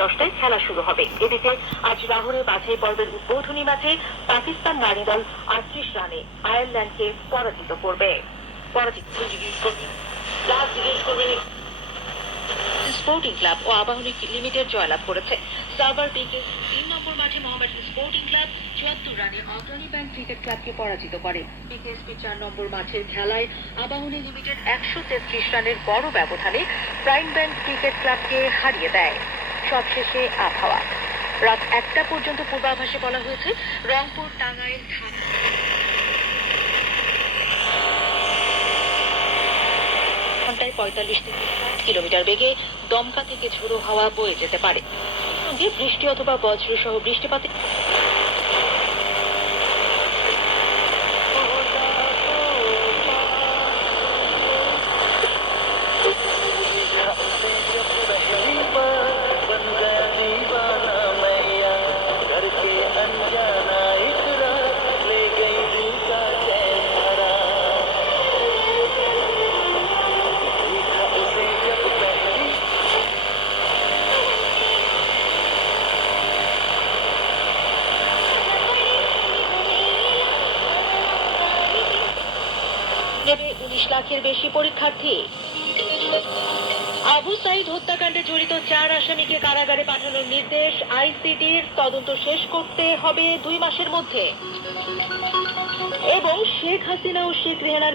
10টায় খেলা শুরু হবে। এদিকে আজ লাহোরে বাছাই পর্বের উদ্বোধনী ম্যাচে পাকিস্তান নারী দল 38 রানে আয়ারল্যান্ডকে পরাজিত করবে। স্পোর্টিং ক্লাব ও আবাহনী লিমিটেড জয়লাভ করেছে। সার্ভার বিকেএস 3 নম্বর মাঠে মোহামেডান স্পোর্টিং ক্লাব 74 রানে অগ্রণী ব্যাংক ক্রিকেট ক্লাবকে পরাজিত করে। বিকেএসপি 4 নম্বর মাঠের খেলায় আবাহনী লিমিটেড 133 রানের বড় ব্যবধানে প্রাইম ব্যাংক ক্রিকেট ক্লাবকে হারিয়ে দেয়। সবশেষে আবহাওয়া রাত 1টা পর্যন্ত পূর্বাভাসে বলা হয়েছে রংপুর, টাঙ্গাইল, ঢাকা ঘন্টায় 45 থেকে 60 কিলোমিটার বেগে দমকা থেকে ঝোড়ো হাওয়া বয়ে যেতে পারে। সঙ্গে বৃষ্টি অথবা বজ্র সহ বৃষ্টিপাতে নেবে 19 লাখের বেশি পরীক্ষার্থী। আবু সাইদ হত্যাকাণ্ডে জড়িত 4 আসামিকে কারাগারে পাঠানোর নির্দেশ আইসিটির। তদন্ত শেষ করতে হবে 2 মাসের মধ্যে। এবং শেখ হাসিনা ও শেখ রেহানার